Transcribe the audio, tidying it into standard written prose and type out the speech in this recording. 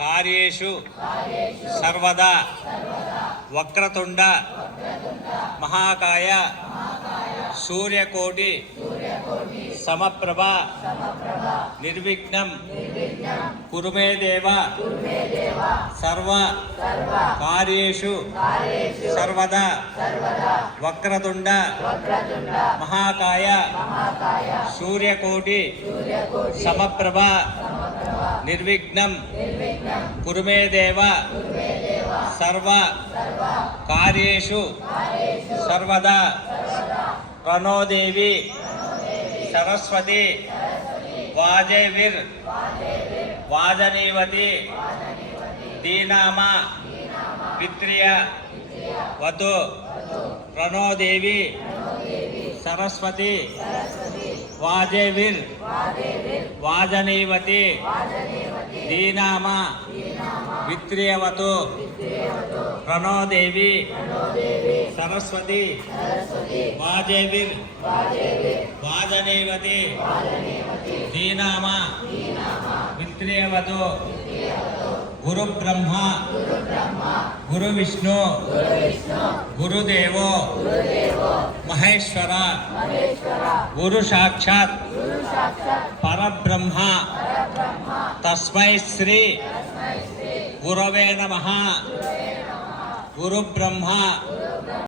कार्येषु सर्वदा वक्रतुंड महाकाय सूर्यकोटि समप्रभा निर्विघ्नं कुरु मे देव सर्व कार्येषु सर्वदा वक्रतुंड महाकाय सूर्यकोटि समप्रभा निर्विघ्नं कुरु मे देव सर्व कार्येषु सर्वदा प्रणो देवी सरस्वती वाजैर् वाजनीवती दीनामा पित्र्य वतु प्रणो देवी सरस्वती वाजैर् वाजनीवती दीनामा पित्र्यवतु प्रणो देवी सरस्वती वाजैर् वाजनीवती दीनामा पित्र्यवतु गुरु ब्रह्मा गुरु विष्णु गुरुदेवो महेश्वर गुरु साक्षात् परब्रह्म तस्मै श्री गुरवे नमः गुरु ब्रह्मा